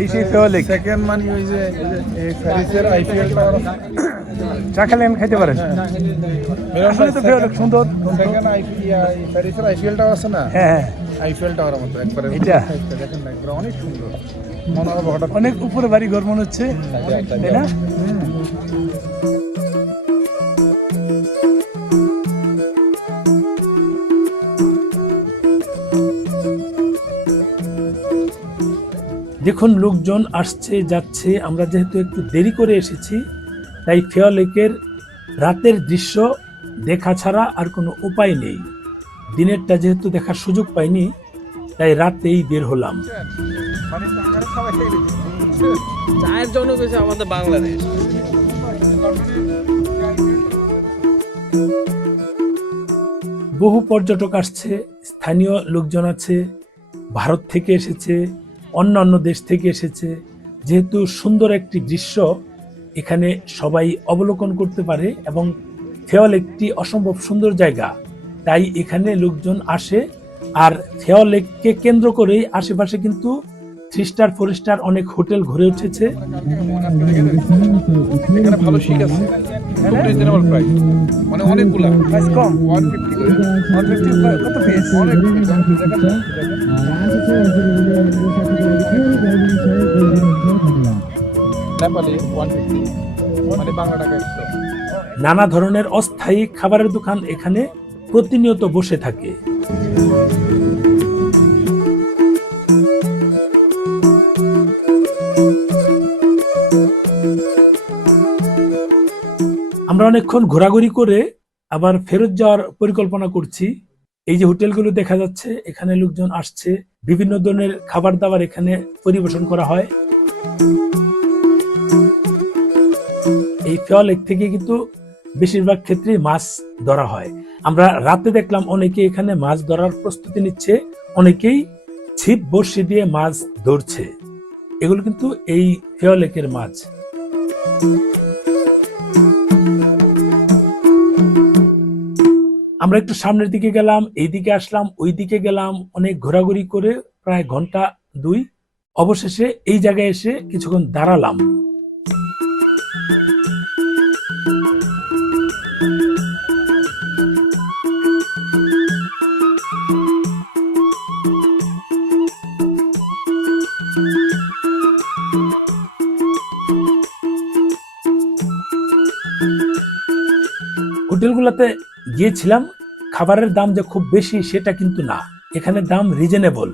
এই সেই ফেওয়ালিক সেকেন্ড মানে ওই যে ফ্যারিসের আইপিএল টাওয়ার চা খেলে আমি খাইতে পারেন আসলে তো ফেওয়ালিক সুন্দর সেকেন্ড ফ্যারিসের আইপিএল টাওয়ার আছে না, হ্যাঁ হ্যাঁ আইপিএল টাওয়ার মতো একবারে এটা দেখেন না, একবার অনেক সুন্দর মনে হবে হঠাৎ অনেক উপরে বাড়ি ঘর মনে হচ্ছে তাই না দেখুন লোকজন আসছে যাচ্ছে আমরা যেহেতু একটু দেরি করে এসেছি তাই ফেওয়ালিকের রাতের দৃশ্য দেখা ছাড়া আর কোনো উপায় নেই দিনেরটা যেহেতু দেখার সুযোগ পাইনি তাই রাতেই বের হলাম মানে টাকার খাওয়া খেয়ে চায়ের জন্য হচ্ছে আমাদের বাংলাদেশ। বহু পর্যটক আসছে স্থানীয় লোকজন আছে ভারত থেকে এসেছে অন্যান্য দেশ থেকে এসেছে যেহেতু সুন্দর একটি দৃশ্য এখানে সবাই অবলোকন করতে পারে এবং ফেওয়ালিক একটি অসম্ভব সুন্দর জায়গা তাই এখানে লোকজন আসে আর ফেওয়ালিককে কেন্দ্র করেই আশেপাশে কিন্তু 3 স্টার 4 স্টার অনেক হোটেল গড়ে উঠেছে এখানে ভালো শিক আছে, খুব রিজনেবল প্রাইস, মানে অনেকগুলা প্রাইস কম 150 করে 150 কত পিস অনেক নেপালি 150 মানে বাংলা টাকা 100। নানা ধরনের অস্থায়ী খাবারের দোকান এখানে প্রতিনিয়ত বসে থাকে আমরা অনেকক্ষণ ঘোরাঘুরি করে আবার ফেরত যাওয়ার পরিকল্পনা করছি এই যে হোটেলগুলো দেখা যাচ্ছে এখানে লোকজন আসছে বিভিন্ন ধরনের খাবার দাবার এখানে পরিবেশন করা হয় এই ফেওয়ালিক থেকে কিন্তু বেশিরভাগ ক্ষেত্রে মাছ ধরা হয় আমরা রাতে দেখলাম অনেকে এখানে মাছ ধরার প্রস্তুতি নিচ্ছে অনেকেই ছিপ বড়শি দিয়ে মাছ ধরছে এগুলো কিন্তু এই ফেওয়ালিকের মাছ আমরা একটু সামনের দিকে গেলাম এইদিকে আসলাম ওইদিকে গেলাম অনেক ঘোরাঘুরি করে প্রায় ঘন্টা 2 অবশেষে এই জায়গায় এসে কিছুক্ষণ দাঁড়ালাম হোটেলগুলোতে গিয়েছিলাম খাবারের দাম যে খুব বেশি সেটা কিন্তু না এখানে দাম রিজনেবল